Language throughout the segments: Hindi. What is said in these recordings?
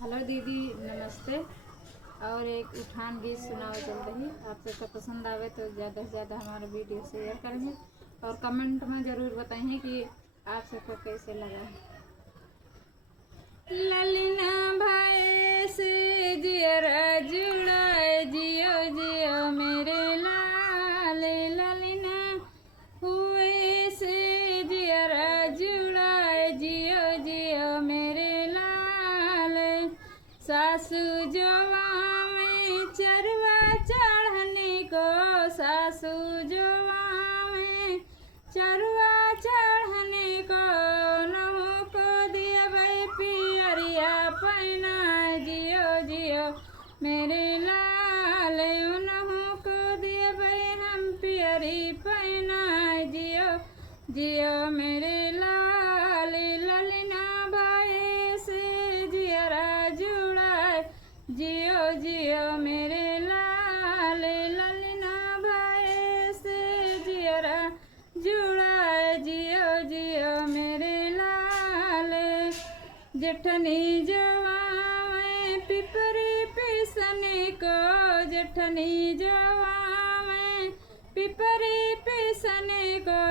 हेलो दीदी, नमस्ते। और एक उठान गीत सुनाओ चल रही। आप सबका पसंद आवे तो ज़्यादा से ज़्यादा हमारा वीडियो शेयर करेंगे और कमेंट में ज़रूर बताइए कि आप सबको कैसे लगा। ललिना भाई से जियरा जुड़ाए, जियो जियो मेरे लाल। ललिना हुए से जियरा जुड़ाए, जियो जियो मेरे लाल। सासू जोवा में चरवा चढ़ने को, सासू जोवा में चरवा चढ़ने को, नहु को दिया भाई पियरिया पहना, जियो जियो मेरे लाल। नहु को दिया भाई हम पियरी पहना, जियो जियो मेरे लाल। ललिना भाई से जियरा जुड़ाए, जियो जियो मेरे लाल। ललिना भाई से जियरा जुड़ाए, जियो जियो मेरे लाल। जेठनी जवा में पिपरी पिसने को, जेठनी जवा में पिपरी पिसने को,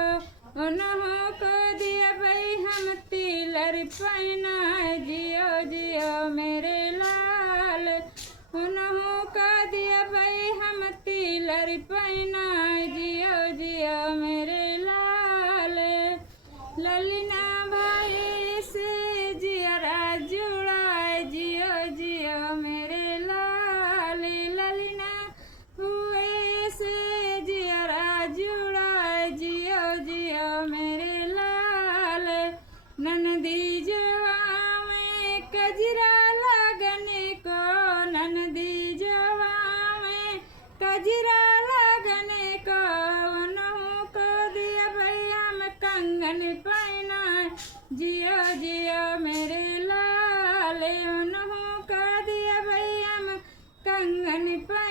उन्हों को दिया भाई हम तिलर पहना, जियो जियो मेरे लाल। उन्हों को दिया भाई हम तिलर पहना, जियो जियो मेरे लाल। ललिना भाई से जियरा जुड़ाए, जियो जियो मेरे लाल। ललिना हुए से जियरा जुड़ाए, जियो जियो मेरे लाल। ननदी जवा में कजरा लगने को, ननदी जवा में कजरा लगने को, उन्हों को दिया भाई हम कंगन पहना, जियो जियो मेरे लाल। उन्हों को दिया भाई हम कंगन पहना।